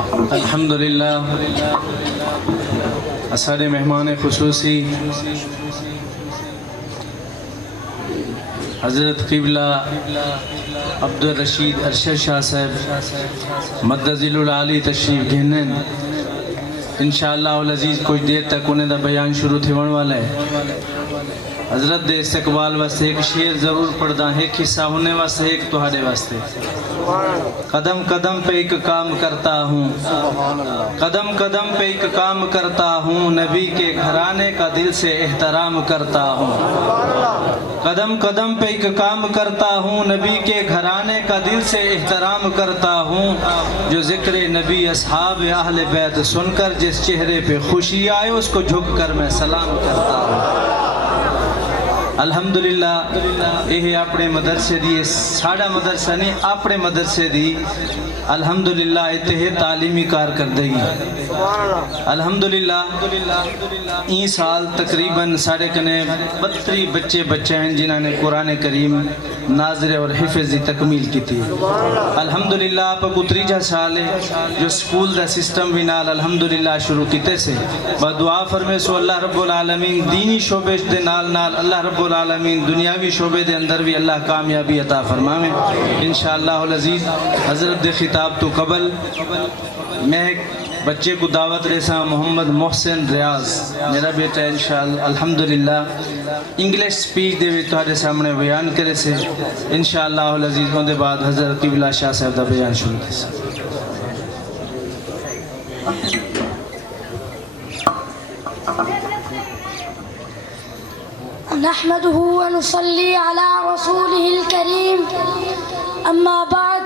الحمدللہ اسارے مہمان خصوصی حضرت قبلہ عبدالرشید ارشد شاہ صاحب مدذل العالی تشریف گھنن انشاءاللہ العزیز کچھ دیر تک انہیں دا بیان شروع تھی ون والا ہے. حضرت دے استقبال واسطے ایک شعر ضرور پڑھ دا، ایک حصہ ہونے واسطے ایک تہاڑے واسطے. قدم قدم پہ ایک کام کرتا ہوں، قدم قدم پہ ایک کام کرتا ہوں، نبی کے گھرانے کا دل سے احترام کرتا ہوں. قدم قدم پہ ایک کام کرتا ہوں، نبی کے گھرانے کا دل سے احترام کرتا ہوں. جو ذکر نبی اصحاب اہل بیت سن کر جس چہرے پہ خوشی آئے اس کو جھک کر میں سلام کرتا ہوں. الحمدللہ یہ اپنے مدرسے دی، ساڑھا مدرسہ نہیں اپنے مدرسے دی الحمدللہ اتہے تعلیمی کارکردگی. الحمدللہ این سال تقریباً ساڑھے کنے 32 بچے ہیں جنہوں نے قرآن کریم ناظر اور حفظ تکمیل کی تھی. الحمدللہ آپ کو 3 سال ہے جو سکول دا سسٹم بھی نال الحمدللہ شروع کیتے سے دعا فرمے سو اللہ رب العالمین دینی شعبے دے نال نال اللہ رب العالمین دنیاوی شعبے دے اندر بھی اللہ کامیابی عطا فرمائے انشاءاللہ العزیز. حضرت دے خطاب تو قبل میں بچے کو دعوت رسا محمد محسن ریاض میرا بیٹا انشاءاللہ الحمدللہ انگلش سپیچ دے بھی تہاڈے سامنے بیان کرے سے انشاءاللہ العزیز. ہون دے بعد حضرت قبلہ شاہ صاحب دا بیان شروع کرے سے. نحمده ونصلي على رسوله الكريم أما بعد